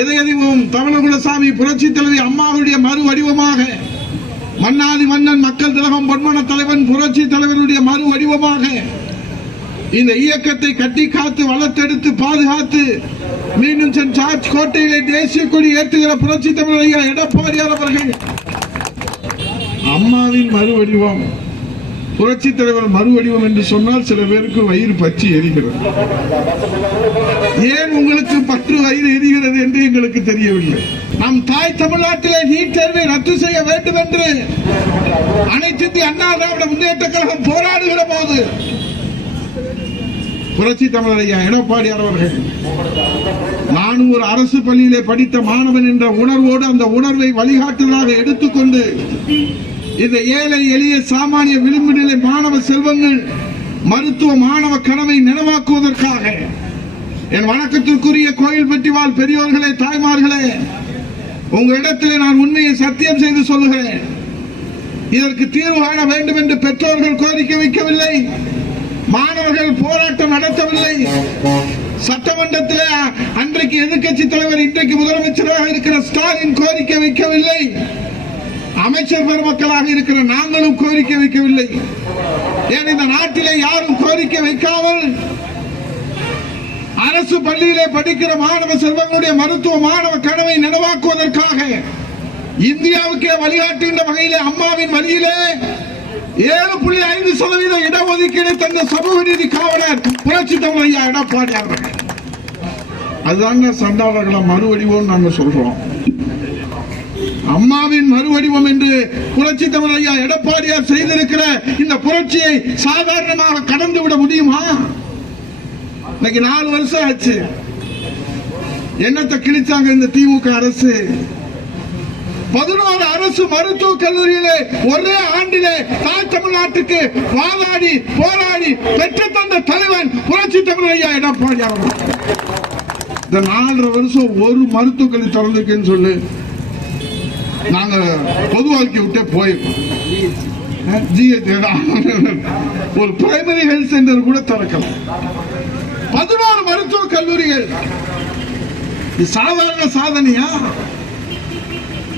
எதையதிவும் தமிழகுலசாமி புரட்சி தலைவி அம்மாவுடைய மறு வடிவமாக. மன்னாதி மன்னன் மக்கள் திலகம் பொன்மன தலைவன் புரட்சி தலைவருடைய மறு வடிவமாக. இந்த இயக்கத்தை கட்டி காத்து வளர்த்தெடுத்து பாதுகாத்து மீண்டும் சென் ஜார்ஜ் கோட்டையிலே தேசிய கொடி ஏற்றுகிற புரட்சி தமிழர் ஐயா எடப்பாடியார் அவர்கள் அம்மாவின் மறு வடிவம். புரட்சி தலைவர் மறுவடிவம் என்று சொன்னால் சில பேருக்கு வயிறு பற்றி எரிகிறது. ஏன் உங்களுக்கு பற்று வயிறு எரிகிறது என்று எங்களுக்கு தெரியவில்லை? நம் தாய் தமிழ்நாட்டிலே நீட் தேர்வை ரத்து செய்ய வேண்டும் என்று அனைத்து இந்திய அண்ணா திராவிட முன்னேற்ற கழகம் போராடுகிற போது புரட்சி தமிழர் ஐயா எடப்பாடியார் அவர்கள் நானும் ஒரு அரசு பள்ளியிலே படித்த மாணவன் என்ற உணர்வோடு அந்த உணர்வை வழிகாட்டுதலாக எடுத்துக்கொண்டு இந்த ஏழை எளிய சாமானிய விளிம்பு நிலை மாணவ செல்வங்கள் மருத்துவ மாணவ கடமை நினைவாக்குவதற்காக என் வணக்கத்திற்குரிய கோயில் பெட்டிவாழ் பெரியோர்களே தாய்மார்களே உங்க இடத்திலே நான் உண்மையை சத்தியம் செய்து சொல்லுகிறேன். இதற்கு தீர்வு காண வேண்டும் என்று பெற்றோர்கள் கோரிக்கை வைக்கவில்லை. மாணவர்கள் போராட்டம் நடத்தவில்லை. சட்டமன்றத்தில் அன்றைக்கு எதிர்க்கட்சி தலைவர் இன்றைக்கு முதலமைச்சராக இருக்கிற ஸ்டாலின் கோரிக்கை வைக்கவில்லை. அமைச்சர் பெருமக்களாக இருக்கிற நாங்களும் கோரிக்கை வைக்கவில்லை. ஏன் இந்த நாட்டிலே யாரும் கோரிக்கை வைக்காமல் அரசு பள்ளியிலே படிக்கிற மாணவ செல்வங்களுடைய மருத்துவ மாணவ கனவை நனவாக்குவதற்காக இந்தியாவுக்கே வழிகாட்டுகின்ற வகையிலே அம்மாவின் வழியிலே ஏழு புள்ளி ஐந்து சதவீத இடஒதுக்கீடு தந்த சமூக நீதி காவலர் புரட்சி தமிழ் ஐயா எடப்பாடி அவர்கள். அதுதாங்க சண்டாளர்களை மறுவடிவோம் நாங்கள் சொல்றோம். அம்மாவின் மறுவடிவம் என்று புரட்சி தமிழ் ஐயா எடப்பாடியார் செய்திருக்கிற இந்த புரட்சியை சாதாரணமாக கடந்து விட முடியுமா? இன்னைக்கு நாலு வருஷம் ஆச்சு. என்னத்தை கிழிச்சாங்க இந்த திமுக அரசு? பதினோரு அரசு மருத்துவக் கல்லூரியிலே ஒரே ஆண்டிலே தாய் தமிழ்நாட்டுக்கு வாதாடி போராடி பெற்று தந்த தலைவன் புரட்சி தமிழ் ஐயா எடப்பாடி அவர்கள். இந்த நாலரை வருஷம் ஒரு மருத்துவக் கல்வி திறந்திருக்குன்னு சொல்லு. நாங்கள் பொது வாழ்க்கை விட்டே போயிருக்கோம். ஒரு பிரைமரி ஹெல்த் சென்டர் கூட திறக்கலாம் பதினோரு மருத்துவ கல்லூரிகள். சாதாரண சாதனையா?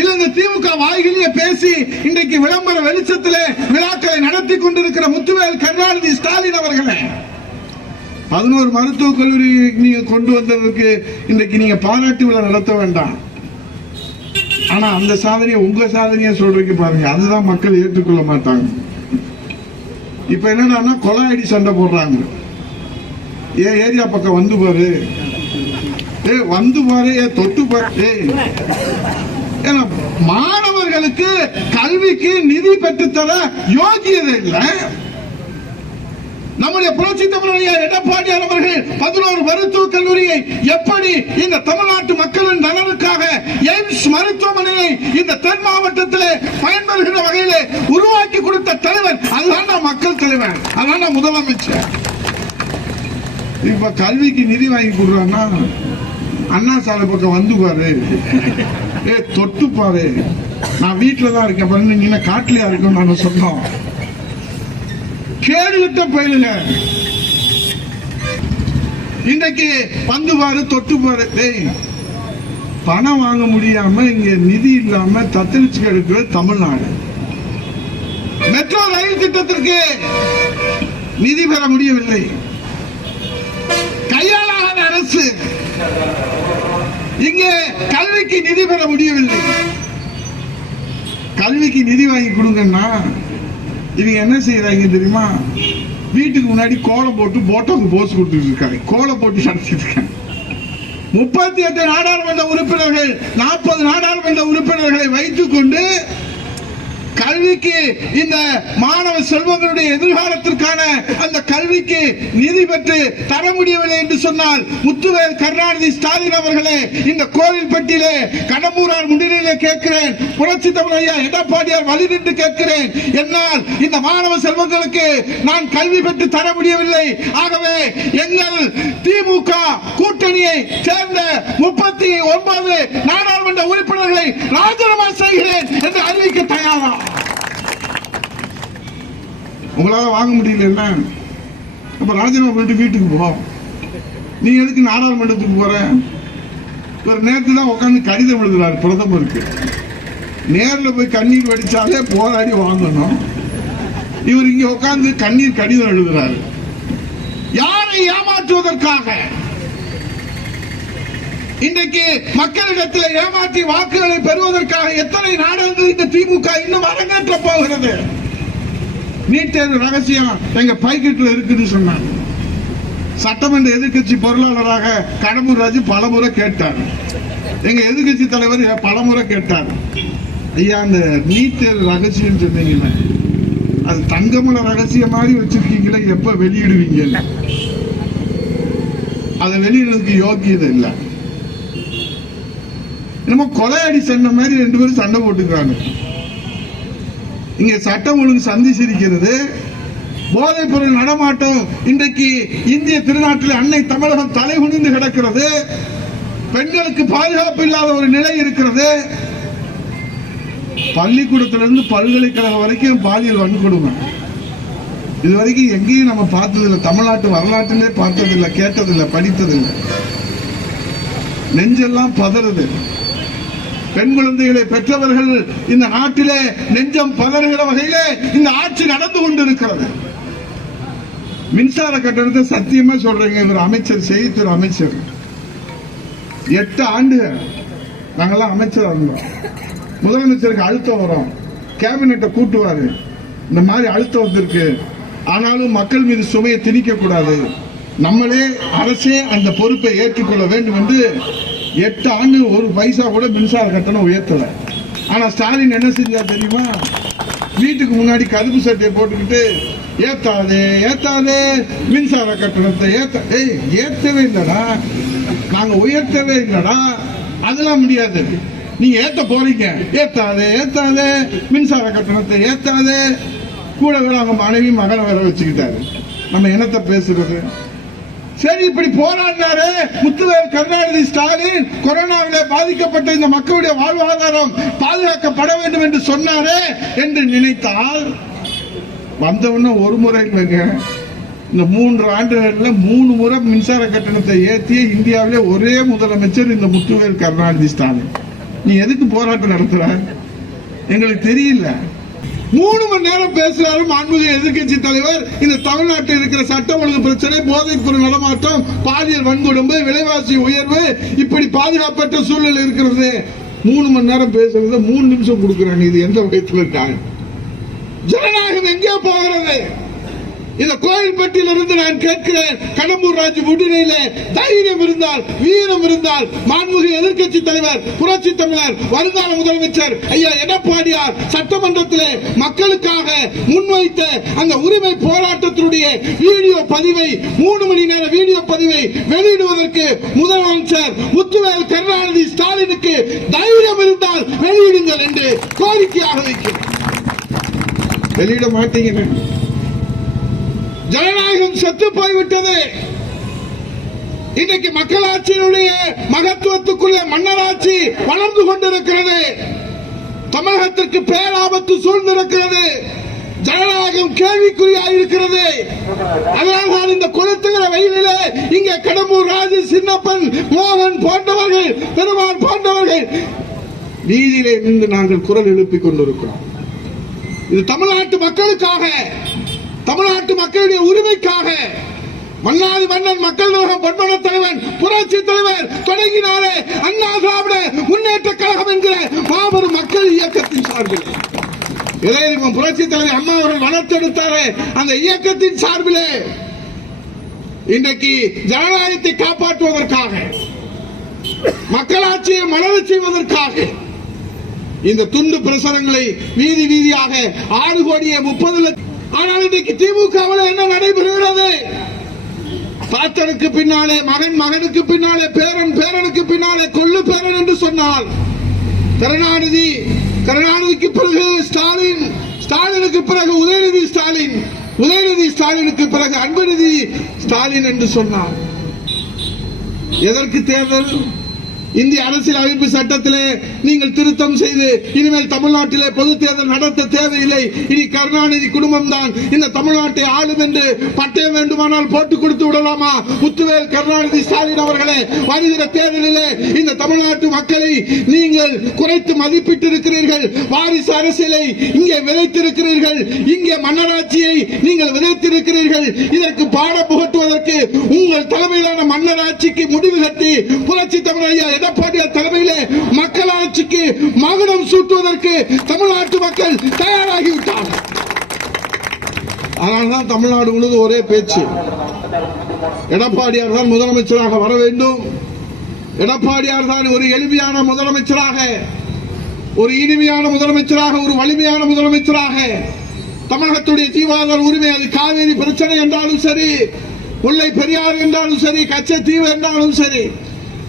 இல்ல இந்த திமுக வாய்களிலே பேசி இன்றைக்கு விளம்பர வெளிச்சத்திலே விழாக்களை நடத்தி கொண்டிருக்கிற முத்துவேல் கருணாநிதி ஸ்டாலின் அவர்களே பதினோரு மருத்துவக் கல்லூரி நீங்க கொண்டு வந்ததற்கு இன்றைக்கு நீங்க பாராட்டு விழா நடத்த வேண்டாம். ஆனா அந்த சாதனையை உங்க சாதனையா சொல்றீங்க பாருங்க. அதுதான் மக்கள் ஏற்றுக்கொள்ள மாட்டாங்க. இப்ப என்னடான்னா கொலை அடி சண்டை போடுறாங்க. ஏன் ஏரியா பக்கம் வந்து பாரு. ஏ வந்து பாரு ஏ தொட்டு பாரு. ஏன்னா மாணவர்களுக்கு கல்விக்கு நிதி பெற்றுத்தர யோகியதை இல்லை. நம்முடைய புரட்சி தமிழர் எடப்பாடியார் அவர்கள் பதினோரு மருத்துவக் கல்லூரியை எப்படி இந்த தமிழ்நாட்டு மக்களின் நலனுக்காக எய்ம்ஸ் மருத்துவமனையை இந்த தென் மாவட்டத்தில் பயன்பெறுகிற வகையிலே உருவாக்கி கொடுத்த தலைவர் அதுதான் மக்கள் தலைவர் அதான் முதலமைச்சர். இப்ப கல்விக்கு நிதி வாங்கி கொடுறான்னா அண்ணா சாலை பக்கம் வந்து பாரு. ஏ தொட்டு பாரு. நான் வீட்டில் தான் இருக்கேன். பாருங்க காட்டுலயா இருக்கும் நாங்க சொன்னோம். கேடுவிட்ட பயிலுங்க. இன்றைக்கு வந்து பாரு தொட்டு பாரு. டேய் பணம் வாங்க முடியாம இங்க நிதி இல்லாம தத்தளிச்சு கிடக்கிற தமிழ்நாடு. மெட்ரோ ரயில் திட்டத்திற்கு நிதி பெற முடியவில்லை. கையாளாத அரசு இங்கே கல்விக்கு நிதி பெற முடியவில்லை. கல்விக்கு நிதி வாங்கி கொடுங்கன்னா இவங்க என்ன செய்யறாங்க தெரியுமா? வீட்டுக்கு முன்னாடி கோலம் போட்டு போட்டோக்கு போஸ் கொடுத்துட்டு இருக்காங்க. கோலம் போட்டு நடத்திட்டு இருக்காங்க. முப்பத்தி எட்டு நாடாளுமன்ற உறுப்பினர்கள் நாற்பது நாடாளுமன்ற உறுப்பினர்களை வைத்துக் கொண்டு கல்விக்கு இந்த மாணவ செல்வங்களுடைய எதிர்காலத்திற்கான அந்த கல்விக்கு நிதி பெற்று தர முடியவில்லை என்று சொன்னால் முத்துவேல் கருணாநிதி ஸ்டாலின் அவர்களே இந்த கோவில்பட்டியிலே கடம்பூரார் முன்னிலையிலே கேட்கிறேன். புரட்சி தமிழ் ஐயா எடப்பாடியார் வழி நின்று கேட்கிறேன். என்னால் இந்த மாணவ செல்வங்களுக்கு நான் கல்வி பெற்று தர முடியவில்லை. ஆகவே எங்கள் திமுக கூட்டணியை சேர்ந்த முப்பத்தி ஒன்பது நாடாளுமன்ற உறுப்பினர்களை ராஜினாமா செய்கிறேன் என்று அறிவிக்க தயாரா? உங்களால் வாங்க முடியல அப்ப ராஜினாமா பண்ணிட்டு வீட்டுக்கு போ. நீ எதுக்கு நாடாளுமன்றத்துக்கு போகிறேன் ஒரு நேற்று தான் உட்காந்து கடிதம் எழுதுறாரு பிரதமருக்கு. நேரில் போய் கண்ணீர் வடித்தாலே போராடி வாங்கணும். இவர் இங்கே உட்காந்து கண்ணீர் கடிதம் எழுதுறாரு. யாரை ஏமாற்றுவதற்காக? இன்றைக்கு மக்களிடத்தில் ஏமாற்றி வாக்குகளை பெறுவதற்காக எத்தனை நாடகங்கள் இந்த திமுக இன்னும் அரங்கேற்ற போகிறது? நீட் தேர்வு ரகசியம் எங்க பைக்கெட்டில் இருக்குன்னு சொன்னாங்க. சட்டமன்ற எதிர்க்கட்சி பொருளாளராக கடம்பூர் ராஜு பலமுறை கேட்டார். எங்க எதிர்க்கட்சி தலைவர் பலமுறை கேட்டார். ஐயா அந்த நீட் தேர்வு ரகசியம் சொன்னீங்களே அது தங்கமல ரகசியம் மாதிரி வச்சிருக்கீங்களே எப்ப வெளியிடுவீங்க? அதை வெளியிடுறதுக்கு யோக்கியதை இல்லை. என்னமோ கொலையடி சண்டை மாதிரி ரெண்டு பேரும் சண்டை போட்டுக்கிறாங்க. இங்கே சட்டம் ஒழுங்கு சந்தி சிரிக்கிறது போதைப் பொருள் நடமாட்டம் இன்றைக்கு இந்திய திருநாட்டில் அன்னை தமிழகம் தலை குனிந்து கிடக்கிறது. பெண்களுக்கு பாதுகாப்பு இல்லாத ஒரு நிலை இருக்கிறது. பள்ளிக்கூடத்திலிருந்து பல்கலைக்கழகம் வரைக்கும் பாலியல் வன்கொடுமை. இது வரைக்கும் எங்கேயும் நம்ம பார்த்ததில்லை. தமிழ்நாட்டு வரலாற்றிலே பார்த்ததில்லை கேட்டதில்லை படித்ததில்லை. நெஞ்செல்லாம் பதறுது. பெண் குழந்தைகளை பெற்றவர்கள் இந்த நாட்டிலே நெஞ்சம் பதறுகிற வகையிலே இந்த ஆட்சி நடந்து கொண்டிருக்கிறது. மின்சார கட்டணத்தை சத்தியமா சொல்றீங்க இவர் அமைச்சர் செய்தித்துறை அமைச்சர். எட்டு ஆண்டுகள் நாங்கெல்லாம் அமைச்சர் இருந்தோம். முதலமைச்சருக்கு அழுத்தம் வரும். கேபினெட்டை கூட்டுவாரு. இந்த மாதிரி அழுத்தம் வந்திருக்கு. ஆனாலும் மக்கள் மீது சுமையை திணிக்க கூடாது நம்மளே அரசே அந்த பொறுப்பை ஏற்றுக்கொள்ள வேண்டும் என்று எட்டு ஆண்டு ஒரு பைசா கூட மின்சார கட்டணம் உயர்த்தல. ஆனா ஸ்டாலின் என்ன செஞ்சா தெரியுமா? வீட்டுக்கு முன்னாடி கருப்பு சட்டையை போட்டுக்கிட்டு ஏத்தாதே ஏத்தாதே மின்சார கட்டணத்தை ஏத்த ஏய் ஏத்தவே இல்லடா. நாங்க உயர்த்தவே இல்லடா. அதெல்லாம் முடியாது. நீங்க ஏத்த போறீங்க. ஏத்தாதே ஏத்தாதே மின்சார கட்டணத்தை ஏத்தாதே. கூட வேற அவங்க மனைவி மகனை வேற வச்சுக்கிட்டாரு. நம்ம என்னத்தை பேசுறது? சரி இப்படி போராடினாரு முத்துவேல் கருணாநிதி ஸ்டாலின். கொரோனாவிலே பாதிக்கப்பட்ட இந்த மக்களுடைய வாழ்வாதாரம் பாதுகாக்கப்பட வேண்டும் என்று சொன்னாரே என்று நினைத்தால் வந்தவுடனே ஒரு முறை இல்லைங்க. இந்த மூன்று ஆண்டுகள்ல மூணு முறை மின்சார கட்டணத்தை ஏற்றிய இந்தியாவிலே ஒரே முதலமைச்சர் இந்த முத்துவேல் கருணாநிதி ஸ்டாலின். நீ எதுக்கு போராட்டம் நடத்துற? எங்களுக்கு தெரியல. மூணு மணி நேரம் பேசுறாரு மாண்புமிகு எதிர்க்கட்சி தலைவர் இந்த தமிழ்நாட்டில் இருக்கிற சட்ட ஒழுங்கு பிரச்சனை போதைப் பொருள் நடமாட்டம் பாலியல் வன்கொடும்பு விலைவாசி உயர்வு இப்படி பாதுகாப்பற்ற சூழல் இருக்கிறது. மூணு மணி நேரம் பேசுறது மூணு நிமிஷம் கொடுக்குறாங்க. இது எந்த வகைத்தில் இருக்காங்க? ஜனநாயகம் எங்கே போகிறது. இந்த கோயில்பட்டியில் இருந்து நான் கேட்கிறேன் கடம்பூர் ராஜு முன்னிலையில தைரியம் இருந்தால் வீரம் இருந்தால் மாண்புமிகு எதிர்க்கட்சி தலைவர் புரட்சி தமிழர் வருங்கால முதலமைச்சர் ஐயா எடப்பாடியார் சட்டமன்றத்திலே மக்களுக்காக முன்வைத்த அந்த உரிமை போராட்டத்தினுடைய வீடியோ பதிவை மூணு மணி நேர வீடியோ பதிவை வெளியிடுவதற்கு முதலமைச்சர் முத்துவேல் கருணாநிதி ஸ்டாலினுக்கு தைரியம் இருந்தால் வெளியிடுங்கள் என்று கோரிக்கையாக வைக்கிறேன். வெளியிட மாட்டீங்க ஜனநாயகம் செத்து போய்விட்டது. இன்றைக்கு மக்களாட்சியினுடைய மகத்துவத்துக்குள்ள மன்னராட்சி வளர்ந்து கொண்டிருக்கிறது. தமிழகத்திற்கு பேராபத்து சூழ்ந்திருக்கிறது. ஜனநாயகம் கேள்விக்குறியாயிருக்கிறது அதனால் தான் இந்த கொளுத்துகிற வெயிலிலே இங்கே கடம்பூர் ராஜு சின்னப்பன் மோகன் போன்றவர்கள் பெருமான் போன்றவர்கள் வீதியிலே நின்று நாங்கள் குரல் எழுப்பிக் கொண்டிருக்கிறோம். இது தமிழ்நாட்டு மக்களுக்காக. தமிழ்நாட்டு மக்களுடைய உரிமைக்காக மன்னாதி மன்னன் மக்கள் நலகம் பொன்மன தலைவன் புரட்சி தலைவர் தொடங்கினாரே. அண்ணா திராவிட முன்னேற்ற கழகம் என்கிற மாபெரும் மக்கள் இயக்கத்தின் சார்பில். இளைஞர் புரட்சி தலைவர் அம்மா அவர்கள் வளர்த்தெடுத்தாரே அந்த இயக்கத்தின் சார்பிலே. இன்றைக்கு ஜனநாயகத்தை காப்பாற்றுவதற்காக மக்களாட்சியை மலரச் செய்வதற்காக இந்த துண்டு பிரசுரங்களை வீதி வீதியாக ஆறு கோடியே முப்பது லட்சம் ஆனால் இன்றைக்கு திமுகவில் என்ன நடைபெறுகிறது? தாத்தனுக்கு பின்னாலே மகன் மகனுக்கு பின்னாலே பேரன் பேரனுக்கு பின்னாலே கொள்ளு பேரன் என்று சொன்னால் கருணாநிதி கருணாநிதிக்கு பிறகு ஸ்டாலின் ஸ்டாலினுக்கு பிறகு உதயநிதி ஸ்டாலின் உதயநிதி ஸ்டாலினுக்கு பிறகு அன்புநிதி ஸ்டாலின் என்று சொன்னார் எதற்கு தேர்தல்? இந்திய அரசியல் அமைப்பு சட்டத்திலே நீங்கள் திருத்தம் செய்து இனிமேல் தமிழ்நாட்டிலே பொது தேர்தல் நடத்த தேவையில்லை. இனி கருணாநிதி குடும்பம் தான் இந்த தமிழ்நாட்டை ஆளும் என்று பட்டயம் வேண்டுமானால் போட்டு கொடுத்து விடலாமா? முத்துவேல் கருணாநிதி ஸ்டாலின் அவர்களே வருகிற தேர்தலிலே இந்த தமிழ்நாட்டு மக்களை நீங்கள் குறைத்து மதிப்பிட்டு இருக்கிறீர்கள் வாரிசு அரசியலை இங்கே விதைத்திருக்கிறீர்கள். இங்கே மன்னராட்சியை நீங்கள் விதைத்திருக்கிறீர்கள். இதற்கு பாடம் புகட்டுவதற்கு உங்கள் தலைமையிலான மன்னராட்சிக்கு முடிவு கட்டி புரட்சி தமிழ் ஐயா எடப்பாடியார் தலைமையிலே மக்களாட்சிக்கு மகுடம் சூட்டுவதற்கு தமிழ்நாட்டு மக்கள் தயாராகிவிட்டார் அதனால்தான் தமிழ்நாடு முழுவதும் ஒரே பேச்சு. எடப்பாடியார் தான் முதலமைச்சராக வர வேண்டும். எடப்பாடியார் தான் ஒரு எளிமையான முதலமைச்சராக ஒரு இனிமையான முதலமைச்சராக ஒரு வலிமையான முதலமைச்சராக. தமிழகத்துடைய ஜீவாதார உரிமை அது காவேரி பிரச்சனை என்றாலும் சரி முல்லை பெரியார் என்றாலும் சரி கச்சத்தீவு என்றாலும் சரி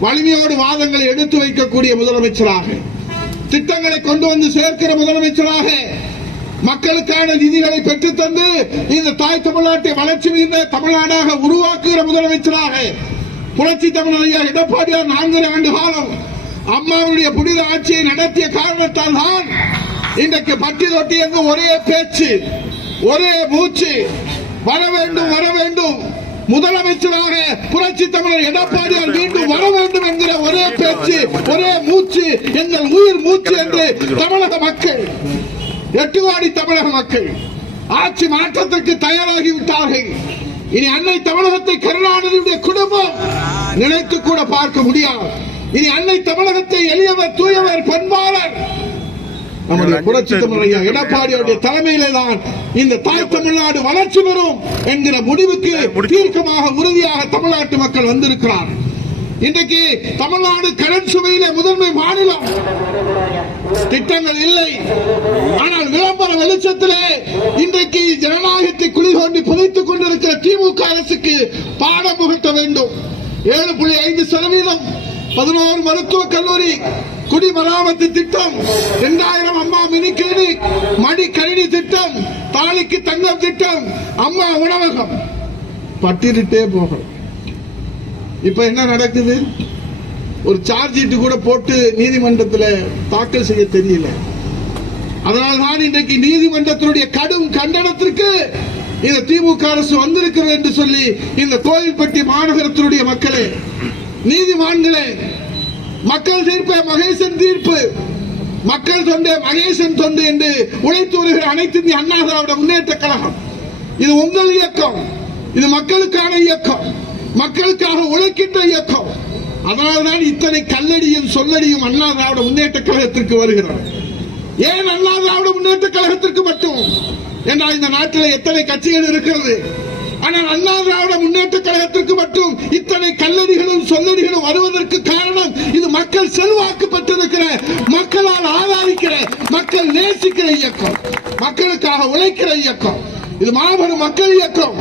வலிமையோடு வாதங்களை எடுத்து வைக்கக்கூடிய முதலமைச்சராக திட்டங்களை கொண்டு வந்து சேர்க்கிற முதலமைச்சராக மக்களுக்கான நிதிகளை பெற்றுத்தந்து இந்த தாய் தமிழ்நாட்டை வளர்ச்சி மிகுந்த தமிழ்நாடாக உருவாக்குகிற முதலமைச்சராக புரட்சி தமிழ் எடப்பாடியார் நான்கரை ஆண்டு காலம் அம்மாவுடைய புனித ஆட்சியை நடத்திய காரணத்தால் தான் இன்றைக்கு பட்டி தொட்டி எங்கு ஒரே பேச்சு ஒரே மூச்சு வர வேண்டும் வர வேண்டும். முதலமைச்சராக புரட்சி தமிழர் எடப்பாடியார் மீண்டும் வர வேண்டும் என்கிற ஒரே பேச்சு ஒரே மூச்சு எங்கள் உயிர் மூச்சு என்று தமிழக மக்கள் எட்டுவாடி தமிழக மக்கள் ஆட்சி மாற்றத்திற்கு தயாராகிவிட்டார்கள். இனி அன்னை தமிழகத்தை கருணாநிதியுடைய குடும்பம் நினைத்து கூட பார்க்க முடியாது. இனி அன்னை தமிழகத்தை எளியவர் தூயவர் பண்பாளர் நம்முடைய புரட்சி தமிழையா எடப்பாடியுடைய தலைமையிலே தான் இந்த தாய் தமிழ்நாடு வளர்ச்சி பெறும் என்கிற முடிவுக்கு தீர்க்கமாக உறுதியாக தமிழ்நாட்டு மக்கள் வந்திருக்கிறார். இன்றைக்கு தமிழ்நாடு கடன் சுமையிலே முதன்மை மாநிலம். திட்டங்கள் இல்லை. ஆனால் விளம்பர வெளிச்சத்திலே இன்றைக்கு ஜனநாயகத்தை குழி தோண்டி புதைத்துக் கொண்டிருக்கிற திமுக அரசுக்கு பாடம் புகட்ட வேண்டும். ஏழு புள்ளி ஐந்து சதவீதம். பதினோரு மருத்துவக் கல்லூரி குடிமராமத்து திட்டம் இரண்டாயிரம் அம்மா மினி கிளினிக் மடி கணினி திட்டம் தாலிக்கு தங்கம் திட்டம் அம்மா உணவகம். பட்டியலிட்டே போகலாம் இப்ப என்ன நடக்குது? ஒரு சார்ஜ் கூட போட்டு நீதிமன்றத்தில் தாக்கல் செய்ய தெரியல. அதனால்தான் இன்றைக்கு நீதிமன்றத்தினுடைய கடும் கண்டனத்திற்கு இந்த திமுக அரசு வந்திருக்கிறது என்று சொல்லி இந்த கோயில்பட்டி மாநகரத்தினுடைய மக்களே நீதிமான்களே மக்கள் தீர்ப்பு மகேசன் தீர்ப்பு. மக்கள் தொண்டு மகேசன் தொண்டு என்று உழைத்து வருகிற அனைத்து இந்திய அண்ணா திராவிட முன்னேற்ற கழகம். இது உங்கள் இயக்கம். இது மக்களுக்கான இயக்கம். மக்களுக்காக உழைக்கின்ற இயக்கம். அதனால்தான் இத்தனை கல்லடியும் சொல்லடியும் அண்ணா திராவிட முன்னேற்ற கழகத்திற்கு வருகிறது. ஏன் அண்ணா திராவிட முன்னேற்ற கழகத்திற்கு மட்டும்? என்றால் இந்த நாட்டில் எத்தனை கட்சிகள் இருக்கிறது? ஆனால் அண்ணா திராவிட முன்னேற்ற கழகத்திற்கு மட்டும் இத்தனை கல்லடிகளும் சொல்லடிகளும் வருவதற்கு காரணம் இது மக்கள் செல்வாக்கு பெற்றிருக்கிற மக்களால் ஆதரிக்கிற மக்கள் நேசிக்கிற இயக்கம். மக்களுக்காக உழைக்கிற இயக்கம். இது மாபெரும் மக்கள் இயக்கம்.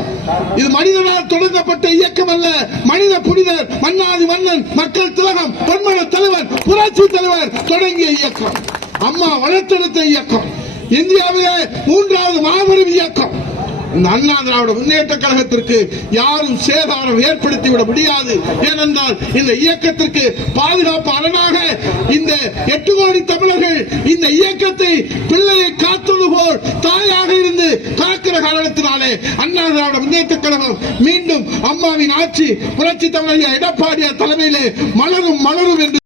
இது மனிதனால் தொடங்கப்பட்ட இயக்கம் அல்ல. மனித புனிதர் மன்னாதி மன்னன் மக்கள் திலகம் பொன்மன தலைவர் புரட்சி தலைவர் தொடங்கிய இயக்கம். அம்மா வளர்த்தெடுத்த இயக்கம். இந்தியாவிலே மூன்றாவது மாபெரும் இயக்கம். இந்த அண்ணா திராவிட முன்னேற்ற கழகத்திற்கு யாரும் சேதாரம் ஏற்படுத்தி விட முடியாது. ஏனென்றால் இந்த இயக்கத்திற்கு பாதுகாப்பு அரணாக இந்த எட்டு கோடி தமிழர்கள் இந்த இயக்கத்தை பிள்ளையை காத்தது போல் தாயாக இருந்து காக்கிற காரணத்தினாலே அண்ணா திராவிட முன்னேற்ற கழகம் மீண்டும் அம்மாவின் ஆட்சி புரட்சி தமிழக எடப்பாடியார் தலைமையிலே மலரும் மலரும் என்று